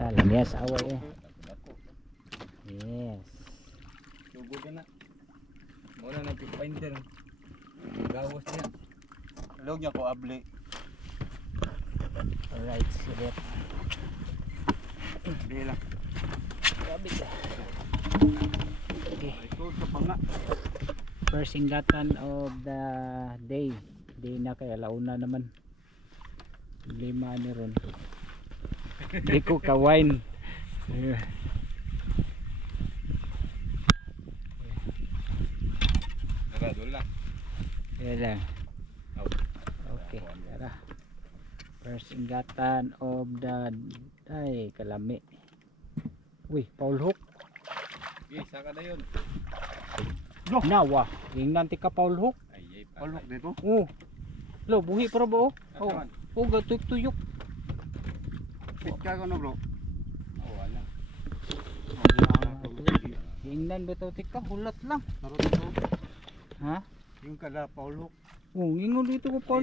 Alam niya sa away eh. Yes. Tugod na. Wala na pipainter. Gawas niya. Log niya ko abli. Alright, sige. Di lang. Grabe ka. Okay. Ito sa panga. First ingatan of the day. Day na kaya launa naman. 5 ni ron. Di ko ka-wine. Sarado lang. Yan lang. Okay, tara. First ingatan of the day. Kalami. Uy, Paul Hook. Okay, saka na yun. Nawa. Yung nanti ka Paul Hook. Ay, palok dito. Oh. Lo, buhi para ba oh? Oh, Asaman. oh gatuyok-tuyok. Pit ka ko na bro. Oh, wala. Hingnan ba ito tika? Hulat lang. Sarado dito. Ha? Yung kada paulok. Oh, ngingon dito ko Paul.